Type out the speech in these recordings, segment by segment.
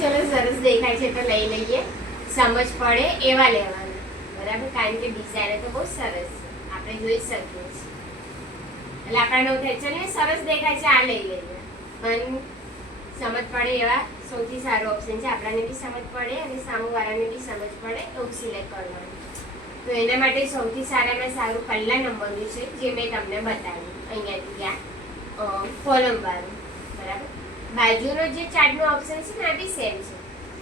ચલો સરસ દેખાય છે તો લઈ લઈએ, સમજ પડે એવા લેવાના, બરાબર? કારણ કે ડિઝાઇન તો બહુ સરસ છે, આપણે જોઈ શકીએ છીએ. એટલે આપણને એવું થાય છે ને સરસ દેખાય છે, આ લઈ લઈએ. પણ સમજ પડે એવા સૌથી સારો ઓપ્શન છે. આપણાને બી સમજ પડે અને સામેવાળાને બી સમજ પડે એવું સિલેક્ટ કરવાનું. તો એના માટે સૌથી સારામાં સારું પહેલા નંબરનું છે, જે મેં તમને બતાવ્યું અહીંયાથી ત્યાં કોલમ વાળું, બરાબર? બાજુનો જે ચાર્ટનો ઓપ્શન છે ને આ બી સેમ છે.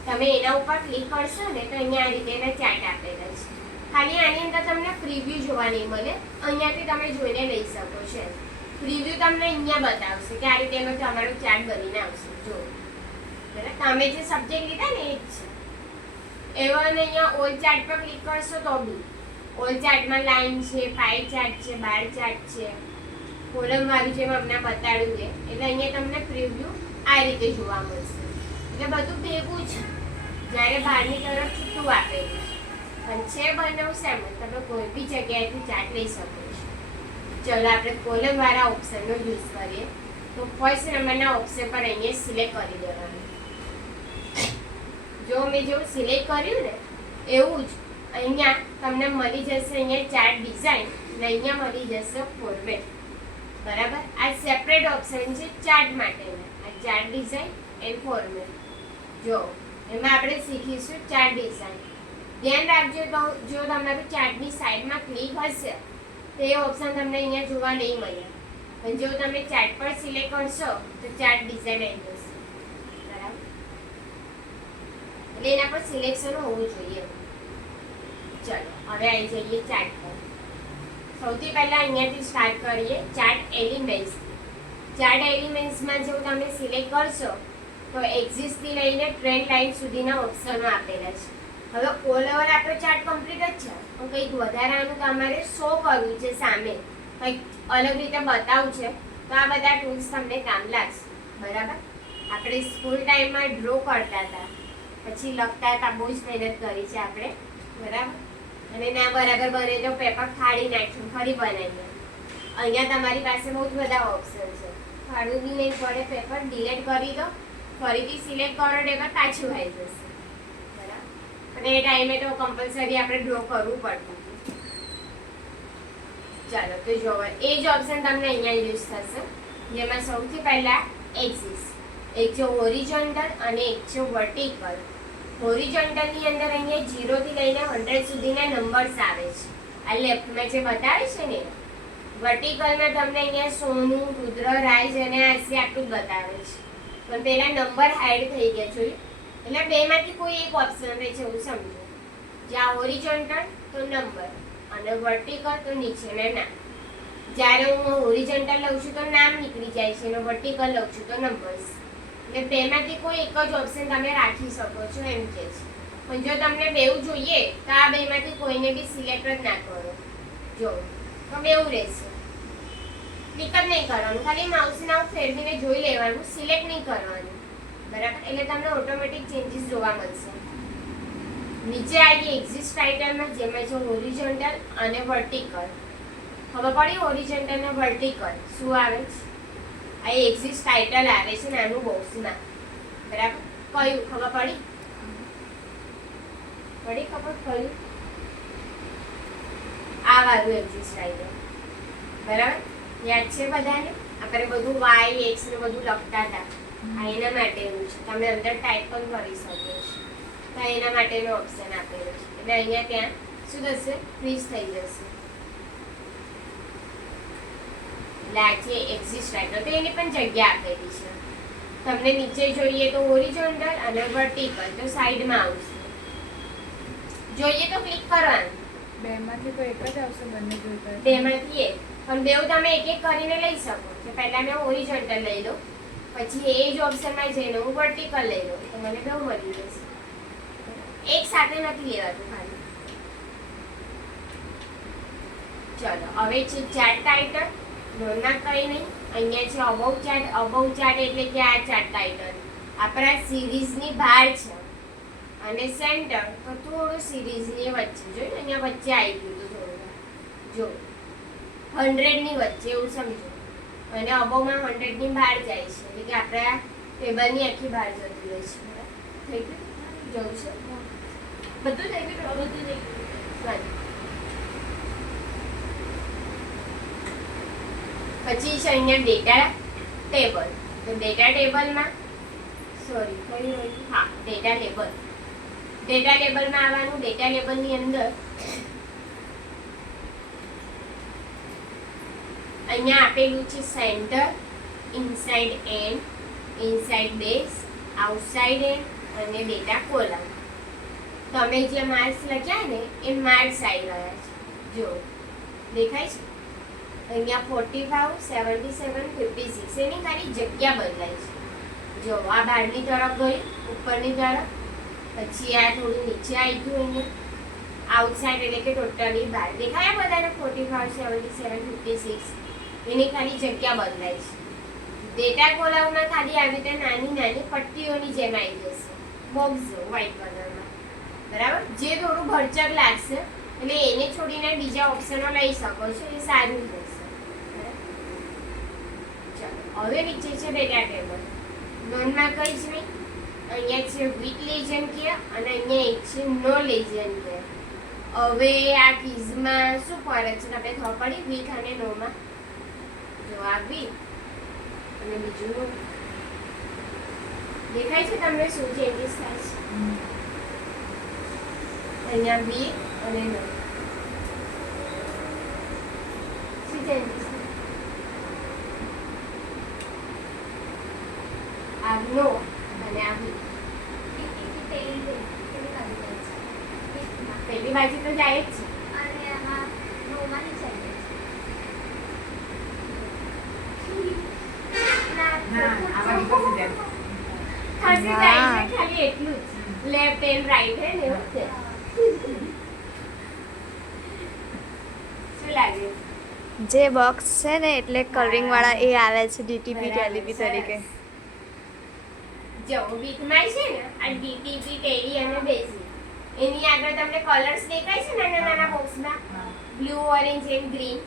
તમે એના ઉપર ક્લિક કરશો ને તો અહીંયા આ રીતેના ચાર્ટ આપેલા છે. ખાલી આની અંદર તમને પ્રિવ્યુ જોવા નહીં મળે, અહીંયાથી તમે જોઈને લઈ શકો છો. પ્રિવ્યુ તમને અહીંયા બતાવશે કે આ રીતેનો તમારો ચાર્ટ બનીને આવશે. જો બરાબર, તમે જે સબ્જેક્ટ લીધા ને એ જ છે એવો. અને અહીંયા ઓલ ચાર્ટ પર ક્લિક કરશો તો બી ઓલ ચાર્ટમાં લાઈન છે, પાઈ ચાર્ટ છે, બાર ચાર્ટ છે, કોલમ વાળું જેમ અમને બતાડ્યું છે. એટલે અહીંયા તમને પ્રિવ્યુ આ રીતે જોવા મળશે. એટલે બધું ભેગું છે, જ્યારે બહારની તરફ છૂટું આપેલું છે, પણ છે બનાવ સેમ. તમે કોઈ બી જગ્યાએથી ચાર્ટ લઈ શકો છો. ચલો આપણે કોલમ વાળા ઓપ્શનનો યુઝ કરીએ. તો ફર્સ્ટ નંબરના ઓપ્શન પર અહીંયા સિલેક્ટ કરી દેવાનું. જો મેં જેવું સિલેક્ટ કર્યું ને એવું જ અહીંયા તમને મળી જશે અહીંયા ચાર્ટ ડિઝાઇન, અને અહીંયા મળી જશે ફોર્મેટ, બરાબર? આ સેપરેટ ઓપ્શન છે ચાર્ટ માટેના, આ ચાર્ટ ડિઝાઇન એન્ડ ફોર્મેટ. જો એમાં આપણે શીખીશું ચાર્ટ ડિઝાઇન. ધ્યાન રાખજો, તો જો તમારું ચાર્ટની સાઈડમાં ક્લિક હશે તો એ ઓપ્શન તમને અહીંયા જોવા નહીં મળે. પણ જો તમે ચાર્ટ પર સિલેક્ટ કરશો તો ચાર્ટ ડિઝાઇન આવી જશે, બરાબર? એટલે એના પર સિલેક્શન હોવું જોઈએ. ચલો હવે આવી જઈએ ચાર્ટ પર. સૌથી પહેલા અહીંયાથી સ્ટાર્ટ કરીએ ચાર્ટ એલિમેન્ટ્સ. ચાર્ટ એલિમેન્ટ્સમાં જો તમે સિલેક્ટ કરશો તો એક્સિસ થી લઈને ટ્રેન્ડ લાઇન સુધીના ઓપ્શનો આપેલા છે. હવે ઓલ ઓવર આપણો ચાર્ટ કમ્પ્લીટ જ છે, પણ કંઈક વધારાનું તમારે શો કરવું છે સામે, કંઈક અલગ રીતે બતાવવું છે, તો આ બધા ટૂલ્સ તમને કામ લાગશે, બરાબર? આપણે સ્કૂલ ટાઈમમાં ડ્રો કરતા હતા, પછી લખતા હતા, બહુ જ મહેનત કરી છે આપણે, બરાબર? અને ના બરાબર બને તો પેપર ફાડી નાખ્યું, ફરી બનાવીએ. અહીંયા તમારી પાસે બહુ જ બધા ઓપ્શન છે. ફાડવું બી નહીં પડે, પેપર ડિલીટ કરી દો, ફરીથી સિલેક્ટ કરો, પેપર પાછું આવી જશે, બરાબર? અને એ ટાઈમે તો કમ્પલસરી આપણે ડ્રો કરવું પડતું. ચાલો તો જો એ જ ઓપ્શન તમને અહીંયા યુઝ થશે, જેમાં સૌથી પહેલા એક્સિસ, એક છે હોરિઝોન્ટલ અને એક છે વર્ટિકલ. હોરિઝોન્ટલની અંદર અહીંયા 0 થી લઈને 100 સુધીના નંબર્સ આવે છે, આ લેફ્ટમાં જે બતાવે છે ને. વર્ટિકલમાં તમને અહીંયા સોનું, રુદ્ર, રાજ અને આસી આટલું બતાવે છે, પણ પેલા નંબર હાઈડ થઈ ગયા જોયું. એટલે બેમાંથી કોઈ એક ઓપ્શન રહે છે એવું સમજો. જ્યાં હોરિઝોન્ટલ તો નંબર અને વર્ટિકલ તો નીચેના નામ. જ્યારે હું હોરિઝોન્ટલ લઉં છું તો નામ નીકળી જાય છે અને વર્ટિકલ લઉં છું તો નંબર્સ. એટલે બેમાંથી કોઈ એક જ ઓપ્શન તમે રાખી શકો છો એમ કે છે. પણ જો તમને બેઉ જોઈએ તો આ બેમાંથી કોઈને બી સિલેક્ટ જ ના કરો. જો તો બેઉ રહેશે, ક્લિક જ નહીં કરવાનું, ખાલી માઉસના ફેરવીને જોઈ લેવાનું, સિલેક્ટ નહીં કરવાનું, બરાબર? એટલે તમને ઓટોમેટિક ચેન્જીસ જોવા મળશે. નીચે આવી એક્સિસ ટાઇટલમાં જેમાં છે હોરિઝોન્ટલ અને વર્ટિકલ. ખબર પડી હોરિઝોન્ટલ અને વર્ટિકલ શું આવે છે? આ એક્સિસ ટાઇટલ આવે છે નાનું બોક્સમાં, બરાબર? કયું ખબર પડી? પડી ખબર કયું? આ વાળું એક્સિસ ટાઇટલ, બરાબર? યાદ છે બધાને? આપણે બધું વાય એક્સ ને બધું લખતા હતા, આ એના માટેનું છે. તમે અંદર ટાઈપ પણ કરી શકો છો, તો એના માટેનો ઓપ્શન આપેલો છે. એટલે અહીંયા ત્યાં શું થશે? ફ્રીઝ થઈ જશે. એટલે આ છે એક્સિસ ટાઇટલ, તો એની પણ જગ્યા આપેલી છે. તમને નીચે જોઈએ તો હોરિઝોન્ટલ અને વર્ટિકલ તો સાઈડમાં આવશે. જોઈએ તો ક્લિક કરવાનું. બેમાંથી તો એક જ આવશે, બંને જોઈતા બેમાંથી એક, પણ બેઉ તમે એક એક કરીને લઈ શકો છો. પહેલા મેં હોરિઝોન્ટલ લઈ લો, પછી એ જ ઓપ્શનમાં જઈને હું વર્ટિકલ લઈ લઉં તો મને બેઉ મળી જશે. એક સાથે નથી લેવાતું ખાલી. ચલો હવે છે ચાર્ટ ટાઇટલ. નોંધના કંઈ નહીં, અહીંયા છે અબવ ચાર્ટ. અબવ ચાર્ટ એટલે કે આ ચાર્ટ ટાઇટલ આપણા સિરીઝની બહાર છે અને સેન્ટર તો થોડું સિરીઝની વચ્ચે. જોયું અહીંયા વચ્ચે આવી ગયું હતું થોડું, જો 100 ની વચ્ચે એવું સમજો. અને અબવમાં 100 ની બહાર જાય છે, એટલે કે આપણા ટેબલની આખી બહાર જતી રહે છે. થઈ ગયું જવું છે બધું થઈ ગયું બધું થઈ ગયું પછી છે અહીંયા ડેટા ટેબલ તો ડેટા ટેબલમાં સોરી કઈ હોય હા ડેટા ટેબલમાં આવવાનું ડેટા ટેબલની અંદર અહીંયા આપેલું છે centre inside and inside base outside and અને ડેટા કોલમ તમે જે માર્ક્સ લખ્યા ને એ માર્ક્સ આવી રહ્યા છે જો દેખાય છે અહીંયા 45 77 56 એની ખાલી જગ્યા બદલાય છે જો આ બહારની તરફ ગયું ઉપરની તરફ પછી આ થોડું નીચે આવી ગયું અહીંયા આઉટસાઇડ એટલે કે ટોટલી બહાર દેખાયા બધાને 45 77 56 એની ખાલી જગ્યા બદલાય છે ડેટા કોલમમાં ખાલી આવી રીતે નાની નાની પટ્ટીઓની જેમ આવી જશે બોક્સ જો વ્હાઈટ કલરમાં બરાબર જે થોડું ભરચક લાગશે એટલે એને છોડીને બીજા ઓપ્શનો લઈ શકો છો એ સારું રહેશે ચાલો હવે નીચે છે ડેટા ટેબલ નોનમાં કઈ જ નહીં અહીંયા છે વિથ લેજન્ડ કે અને અહીંયા એક છે નો લેજન્ડ કે હવે આ કીઝમાં શું ફરક છે આપણે ખબર પડી વિથ અને નોમાં જો આ વિથ અને બીજું નો દેખાય છે તમને શું ચેન્જીસ થાય છે અહીંયા બી અને નો શું ચેન્જીસ આ નો અને આ બી પહેલી બાજુ તો જાય જ છે અને આમાં નોમાની સાઈડ ખસી જાય છે ખાલી એટલું જ લેફ્ટ એન્ડ રાઈટ હે ને એવું છે શું લાગે જે બોક્સ છે ને એટલે કલરિંગ વાળા એ આવે છે ડીટીપી ટેલીપી તરીકે જો બીટમાં છે ને આ ડીટીપી ટેલી અને બેઝિક એની આગળ તમને કલર્સ દેખાય છે નાના નાના બોક્સમાં બ્લુ ઓરેન્જ એન્ડ ગ્રીન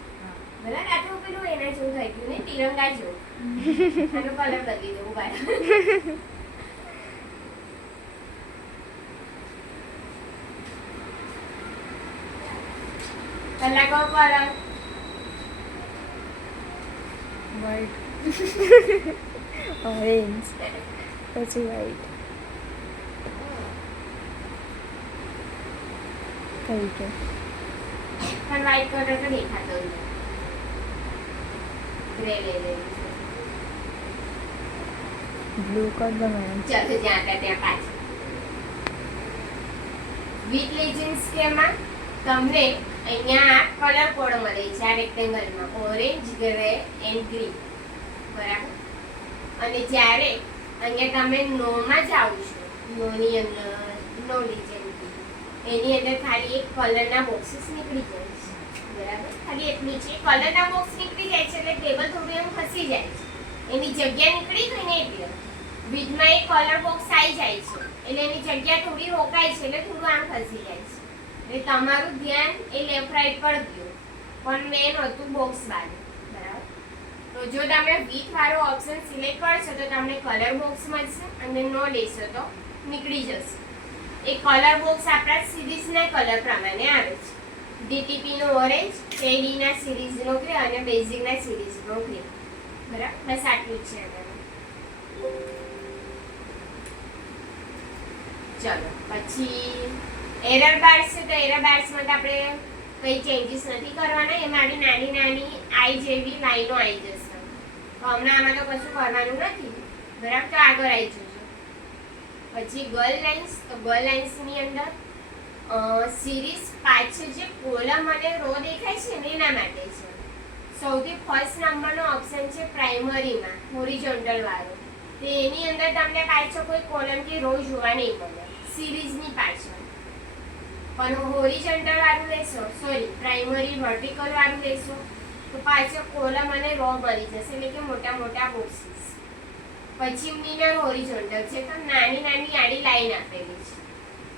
બરાબર આ તો પેલું એના જેવું થઈ ગયું ને તિરંગા જેવું આનો કલર બદલી દઉં બાય કલાકો કલર વ્હાઈટ ઓરેન્જ પછી વ્હાઈટ કઈ કે પણ વ્હાઈટ કલર તો દેખાતો નથી ગ્રે લઈ લેવું બ્લુ કર દો મેડમ ચાલો જ્યાં હતા ત્યાં પાછું વિથ લેજન્ડ્સ કેમાં તમને અહીંયા કલર કોડ મળે છે આ રેક્ટેંગલમાં ઓરેન્જ ગ્રે એન્ડ ગ્રીન બરાબર અને જ્યારે અહીંયા તમે નોમાં જાઓ છો નોની અંદર નો લેજન્ડ એની અંદર ખાલી એક કલરના બોક્સીસ નીકળી જાય છે બરાબર ખાલી એટલું છે કલરના બોક્સ નીકળી જાય છે એટલે ટેબલ થોડું એમ ખસી જાય છે એની જગ્યા નીકળી ગઈ ને એટલે વિથમાં એક કલર બોક્સ આવી જાય છે એટલે એની જગ્યા થોડી રોકાય છે એટલે થોડું આમ ખસી જાય છે એટલે તમારું ધ્યાન એ લેફ્ટ રાઈટ પર ગયું પણ મેન હતું બોક્સ વાળું બરાબર તો જો તમે વિથ વાળો ઓપ્શન સિલેક્ટ કરશો તો તમને કલર બોક્સ મળશે અને નો લેશો તો નીકળી જશે એ કલર બોક્સ આપણા સિરીઝના કલર પ્રમાણે આવે છે ડીટીપી નો ઓરેન્જ ટેડીના સિરીઝનો ગ્રે અને બેઝિકના સિરીઝનો ગ્રે બરાબર બસ આટલું જ છે ચલો પછી એરર બાર્સ છે તો એરર બાર્સમાં તો આપણે કંઈ ચેન્જીસ નથી કરવાના એમાં આવી નાની નાની આઈ જેવી લાઈનો આવી જશે તો હમણાં આમાં તો કશું કરવાનું નથી બરાબર તો આગળ આવી જજો પછી ગર્લ લાઇન્સ તો ગર્લ લાઇન્સની અંદર સિરીઝ પાછળ જે કોલમ અને રો દેખાય છે ને એના માટે છે સૌથી ફર્સ્ટ નંબરનો ઓપ્શન છે પ્રાઇમરીમાં હોરિઝોન્ટલ વાળો તો એની અંદર તમને પાછળ કોઈ કોલમ કે રો જોવા નહીં મળે સિરીઝની પાછળ પણ હોરિઝોન્ટલ વાળું લેશો સોરી પ્રાઇમરી વર્ટિકલ વાળું લેશો તો પાછળ કોલમ અને રો મળી જશે એટલે કે મોટા મોટા બોક્સીસ પછી મિનર હોરિઝોન્ટલ છે તો નાની નાની આડી લાઈન આપેલી છે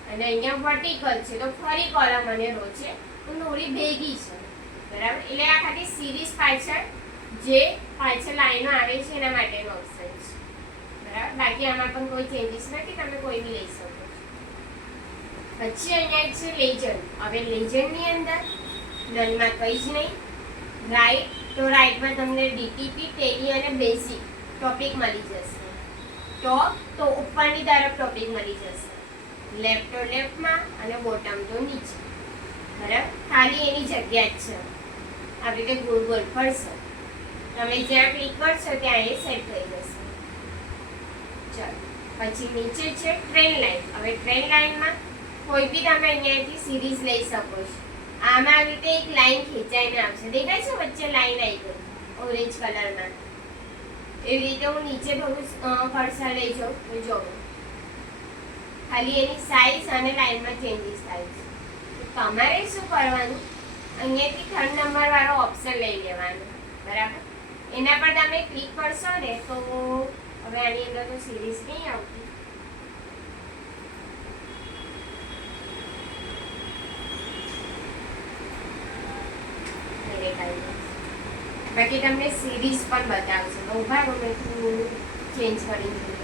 અને અહીંયા વર્ટિકલ છે તો ફરી કોલમ અને રો છે તો થોડી ભેગી છે બરાબર એટલે આ ખાલી સિરીઝ પાછળ જે પાછળ લાઈનો આવે છે એના માટેનો ઓપ્શન છે બરાબર, બાકી આમાં પણ કોઈ ચેન્જીસ નથી, તમે કોઈ બી લઈ શકો છો. પછી અહીંયા છે લેજન્ડ. હવે લેજન્ડની અંદર નલમાં કંઈ જ નહીં. રાઈટ તો રાઈટમાં તમને ડીટીપી, ટેલી અને બેઝિક ટોપિક મળી જશે. ટોપ તો ઉપરની તરફ ટોપિક મળી જશે. લેફ્ટ તો લેફ્ટમાં અને બોટમ તો નીચે. બરાબર, ખાલી એની જગ્યા જ છે. આવી રીતે ગોળ ગોળ ફરશે. તમે જ્યાં ક્લિક કરશો ત્યાં એ સેટ થઈ જશે. ચાલો, પછી નીચે છે ટ્રેન લાઈન. હવે ટ્રેન લાઈનમાં કોઈ બી તમે અહીંયાથી સિરીઝ લઈ શકો છો. આમાં આવી રીતે એક લાઈન ખેંચાઈને આવશે. દેખાય છે વચ્ચે લાઈન આવી ગઈ ઓરેન્જ કલરમાં. એવી રીતે હું નીચે થોડું કર્સર લઈ જાઉં તો જોઉં ખાલી એની સાઈઝ અને લાઈનમાં ચેન્જીસ થાય છે. તો તમારે શું કરવાનું, અહીંયાથી 3 નંબર વાળો ઓપ્શન લઈ લેવાનો. બરાબર, એના પર તમે ક્લિક કરશો ને તો હવે આની અંદર તો સિરીઝ નહીં આવતી. બાકી તમને સિરીઝ પણ બતાવશે. તો ઉભા રહો, મેં ચેન્જ કરી દીધું.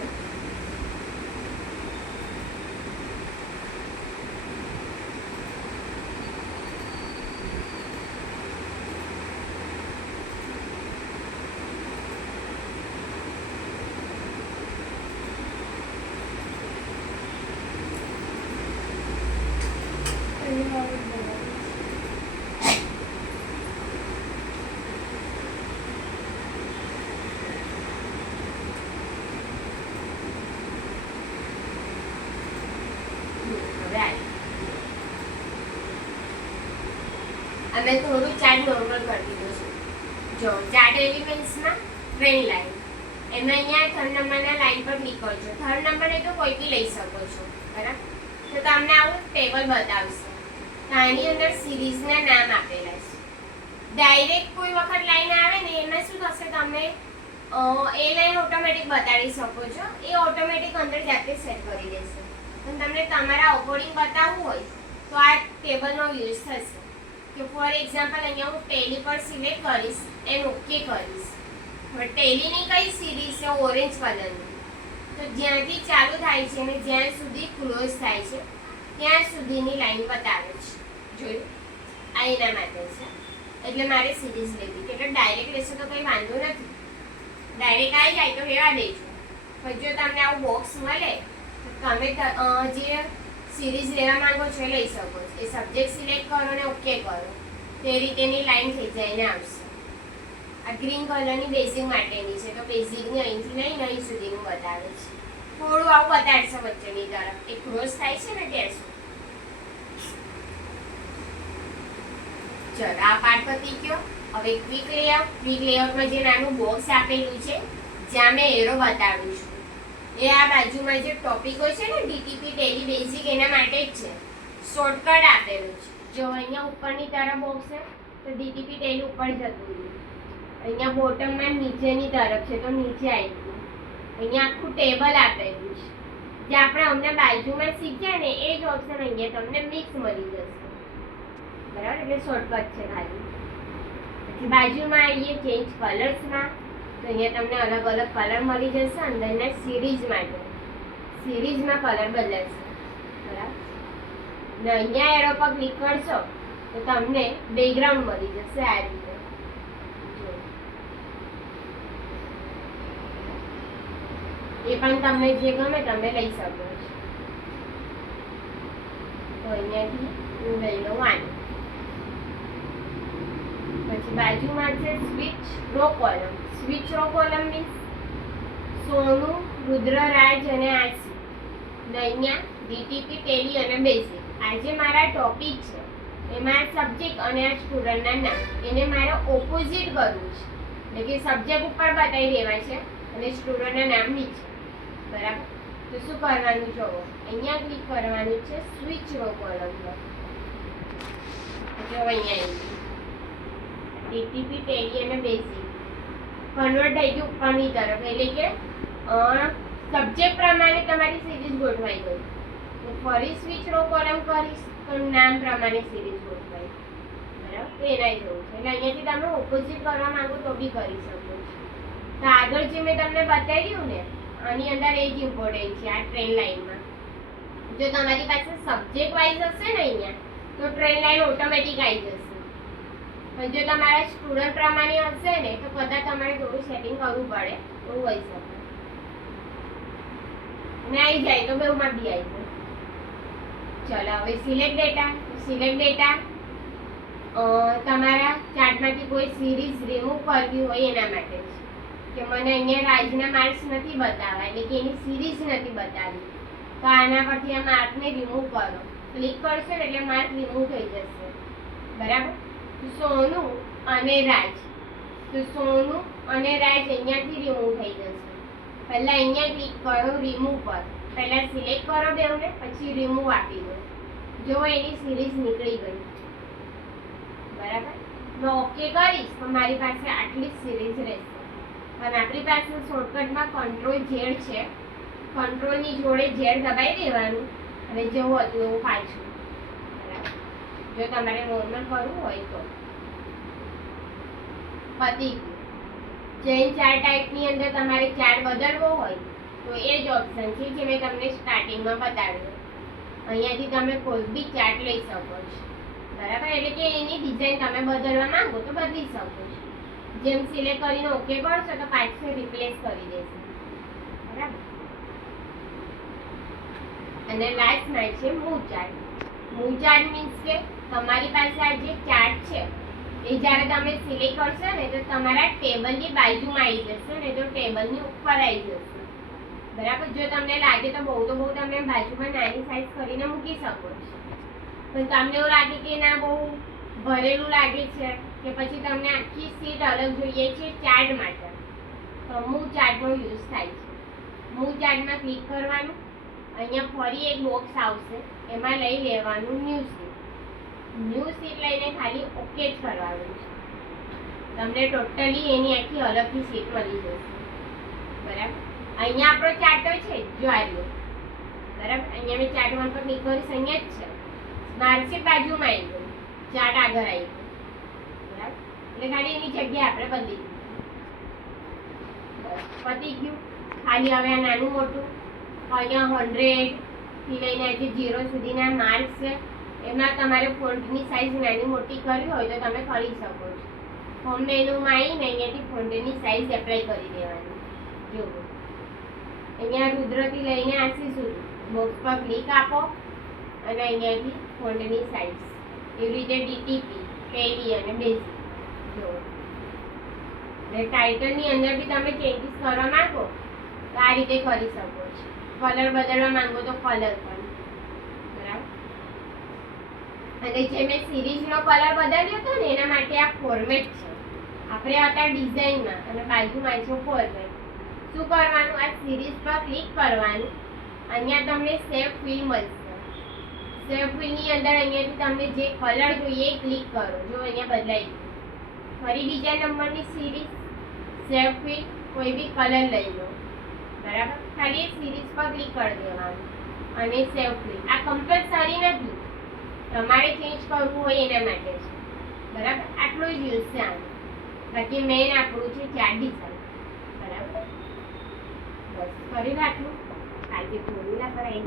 અમે થોડું ચાર્ટ નોર્મલ કરી દીધું છે. જો ચાર્ટ એલિમેન્ટ્સમાં ટ્રેન લાઈન, એમાં અહીંયા 3 નંબરના લાઈન પર ક્લિક કરજો. 3 નંબર એ તો કોઈ બી લઈ શકો છો. બરાબર, તો તમને આવું ટેબલ બતાવશે. તો આની અંદર સિરીઝના નામ આપેલા છે. ડાયરેક્ટ કોઈ વખત લાઈન આવે ને એમાં શું થશે, તમે એ લાઈન ઓટોમેટિક બતાડી શકો છો. એ ઓટોમેટિક અંદર જાતે સેટ કરી દેશે. પણ તમને તમારા અકોર્ડિંગ બતાવવું હોય તો આ ટેબલનો યુઝ થશે. કે ફોર એક્ઝામ્પલ અહીંયા હું ટેલી પર સિલેક્ટ કરીશ એન્ડ ઓકે કરીશ. હવે ટેલીની કઈ સિરીઝ છે, ઓરેન્જ કલરની. તો જ્યાંથી ચાલુ થાય છે અને જ્યાં સુધી ક્લોઝ થાય છે ત્યાં સુધીની લાઈન બતાવે છે. જોયું, આ એના માટે છે. એટલે મારે સિરીઝ લેવી. એટલે ડાયરેક્ટ લેશો તો કંઈ વાંધો નથી, ડાયરેક્ટ આવી જાય તો લેવા દેજો. પણ જો તમને આવું બોક્સ મળે તો તમે જે સિરીઝ લેવા માંગો છો એ લઈ શકો છો. એ સબ્જેક્ટ સિલેક્ટ કરો ને ઓકે કરો, તે રીતેની લાઈન ખેંચાઈને આવશે. આ ગ્રીન કલરની બેઝિક માટેની છે. તો બેઝિકની અહીંથી નહીં અહીં સુધીનું બતાવે છે. થોડું આવું બતાડશે વચ્ચેની તરફ, એ ક્રોસ થાય છે ને ત્યાં સુધી. ચલો, આ પાર્ટ પતી ગયો. હવે ક્વિક લેઆઉટ. ક્વિક લેઆઉટમાં જે નાનું બોક્સ આપેલું છે જ્યાં મેં એરો બતાવ્યું છું, એ આ બાજુમાં જે ટોપિકો છે ને ડીટીપી, ટેલી, બેઝિક, એના માટે જ છે. શોર્ટકટ આપેલું છે. જો અહીંયા ઉપરની તરફ બોક્સ છે તો ડીટીપી, ટેલી ઉપર જતું રહ્યું. અહીંયા બોટમમાં નીચેની તરફ છે તો નીચે આવી ગયું. અહીંયા આખું ટેબલ આપેલું છે. જે આપણે હમણાં બાજુમાં શીખ્યા ને એ જ ઓપ્શન અહીંયા તમને મિક્સ મળી જશે. બરાબર, એટલે શોર્ટકટ છે ખાલી. પછી બાજુમાં આવીએ ચેન્જ કલર્સમાં. તો અહીંયા તમને અલગ અલગ કલર મળી જશે અંદરના સિરીઝ માટે. સિરીઝમાં કલર બદલાશે. બરાબર, ને અહીંયા એરો પર ક્લિક કરશો તો તમને બેકગ્રાઉન્ડ મળી જશે આ રીતે. એ પણ તમને જે ગમે તમે લઈ શકો છો. તો અહીંયાથી હું લઈ લઉં આને. પછી બાજુમાં છે switch row column. Switch row column means સોનું, રુદ્રરાજ અને આસી. ને અહીંયા ડીટીપી, ટેલી અને બેઝિક. આ જે મારા ટોપિક છે એમાં સબ્જેક્ટ અને આ સ્ટુડન્ટના નામ એને મારે ઓપોઝિટ કરવું છે. એટલે કે સબ્જેક્ટ ઉપર બતાવી દેવા છે અને સ્ટુડન્ટના નામ નીચે. બરાબર, તો શું કરવાનું જોવો, અહીંયા ક્લિક કરવાનું છે સ્વિચ રો કોલમ પર. જો અહીંયા ડીટીપી, ટેલી અને બેઝિક કન્વર્ટ થઈ ગયું ઉપરની તરફ. એટલે કે સબ્જેક્ટ પ્રમાણે તમારી સિરીઝ ગોઠવાઈ ગઈ. ફરી સ્વિચ રો કોલમ કરીશ તો નામ પ્રમાણે સિરીઝ ગોઠવાઈ. બરાબર, તો એના જેવું છે. એટલે અહીંયાથી તમે ઓપોઝિટ કરવા માંગો તો બી કરી શકો છો. તો આગળ જે મેં તમને બતાવ્યું ને આની અંદર એ જ ઇમ્પોર્ટન્ટ છે આ ટ્રેન લાઈનમાં. જો તમારી પાસે સબ્જેક્ટ વાઇઝ હશે ને અહીંયા તો ટ્રેન લાઈન ઓટોમેટિક આવી જશે. પણ જો તમારા સ્ટુડન્ટ પ્રમાણે હશે ને તો કદાચ તમારે થોડું સેટિંગ કરવું પડે, એવું હોઈ શકે. અને આવી જાય તો બેઉમાં બી આવી જાય. ચલો હવે સિલેક્ટ ડેટા. સિલેક્ટ ડેટા તમારા ચાર્ટમાંથી કોઈ સિરીઝ રિમૂવ કરવી હોય એના માટે છે. કે મને અહીંયા રાજના માર્ક્સ નથી બતાવવા, એટલે કે એની સિરીઝ નથી બતાવી, તો આના પરથી આ માર્કને રિમૂવ કરો. ક્લિક કરશો ને એટલે માર્ક રિમૂવ થઈ જશે. બરાબર. તો સોનું અને રાજ, તો સોનું અને રાજ અહીંયાથી રિમૂવ થઈ જશે. પહેલા અહીંયા ક્લિક કરો રિમૂવ પર, પહેલા સિલેક્ટ કરો બેઉને, પછી રિમૂવ આપી દો. જો એની સિરીઝ નીકળી ગઈ. બરાબર. મેં ઓકે કરીશ તો મારી પાસે આટલી જ સિરીઝ રહેશે. અને આપણી પાસે શોર્ટકટમાં કંટ્રોલ ઝેડ છે. કંટ્રોલની જોડે ઝેડ દબાઈ દેવાનું અને જેવું હતું એવું પાછું. બરાબર. જો તમારે નોર્મલ કરવું હોય તો પતી ગયું. ચેન્જ ચાર્ટ ટાઈપની અંદર તમારે ચાર્ટ બદલવો હોય તો એ જ ઓપ્શન છે જે મેં તમને સ્ટાર્ટિંગમાં બતાવ્યો. અહીંયાથી તમે કોઈ બી ચાર્ટ લઈ શકો છો. બરાબર. એટલે કે એની ડિઝાઇન તમે બદલવા માંગો તો બદલી શકો છો. જેમ સિલેક્ટ કરીને ઓકે કરશો તો પાછું રિપ્લેસ કરી દેશે. બરાબર. અને લાસ્ટમાં છે move chart. Move chart means કે તમારી પાસે આ જે ચાર્ટ છે એ જ્યારે તમે સિલેક્ટ કરશો ને તો તમારા ટેબલની બાજુમાં આવી જશે ને તો ટેબલની ઉપર આવી જશે. બરાબર. જો તમને લાગે તો બહુ તમે બાજુમાં નાની સાઈઝ કરીને મૂકી શકો છો. પણ તમને એવું લાગે કે ના બહુ ભરેલું લાગે છે કે પછી તમને આખી સીટ અલગ જોઈએ છે ચાર્ટ માટે, તો મૂવ ચાર્ટનો યુઝ થાય છે. મૂવ ચાર્ટમાં ક્લિક કરવાનું. અહીંયા ફરી એક બોક્સ આવશે, એમાં લઈ લેવાનું ન્યૂ સીટ. ન્યૂ સીટ લઈને ખાલી ઓકે જ કરવાનું છે. તમને ટોટલી એની આખી અલગથી સીટ મળી જશે. બરાબર. અહીંયા આપણો ચાર્ટ છે જો આવ્યો. બરાબર. અહીંયા મેં ચાર્ટ 1 પર ક્લિક કરીશ, અહીંયા જ છે. માર્કશીટ બાજુમાં આવી ગયું, ચાર્ટ આગળ આવી ગયું. બરાબર. એટલે ખાલી એની જગ્યા આપણે બદલી દીધી. પતી ગયું. ખાલી હવે આ નાનું મોટું અહીંયા 100 થી લઈને જે 0 સુધીના માર્ક્સ છે એમાં તમારે ફોન્ટની સાઈઝ નાની મોટી કરવી હોય તો તમે કરી શકો છો. હોમ મેનુમાં આવીને અહીંયાથી ફોન્ટની સાઈઝ એપ્લાય કરી દેવાની. જુઓ અહીંયા રુદ્રથી લઈને આશી સુધી બોક્સ પર ક્લિક આપો અને અહીંયાથી ફોન્ટની સાઈઝ એવી રીતે ડીટીપી, પેડી અને બેઝિક. જુઓ અને ટાઇટલની અંદર બી તમે ચેન્જીસ કરવા માંગો તો આ રીતે કરી શકો છો. કલર બદલવા માંગો તો કલર પણ. બરાબર. અને જે મેં સિરીઝનો કલર બદલ્યો હતો ને એના માટે આ ફોર્મેટ છે. આપણે હતા ડિઝાઇનમાં અને બાજુમાં છે ફોર્મેટ. શું કરવાનું? આ સિરીઝ પર ક્લિક કરવાનું. અહીંયા તમને સેવ ફિલ મળશે. સેવ ફિલની અંદર અહીંયાથી તમને જે કલર જોઈએ એ ક્લિક કરો. જો અહીંયા બદલાઈ ગયું. ફરી બીજા નંબરની સિરીઝ સેવ ફિલ, કોઈ બી કલર લઈ લો. બરાબર. ખાલી સિરીઝ પર ક્લિક કરી દેવાનું અને સેવ ફિલ. આ કમ્પલસરી નથી, તમારે ચેન્જ કરવું હોય એના માટે છે. બરાબર. આટલું જ યુઝ છે આનું. બાકી મેઇન આપણું છે ચાર્ટ ડિઝાઇન. બરાબર. બસ કરી આટલું. કાલથી ફોર્મ્યુલા પર આવી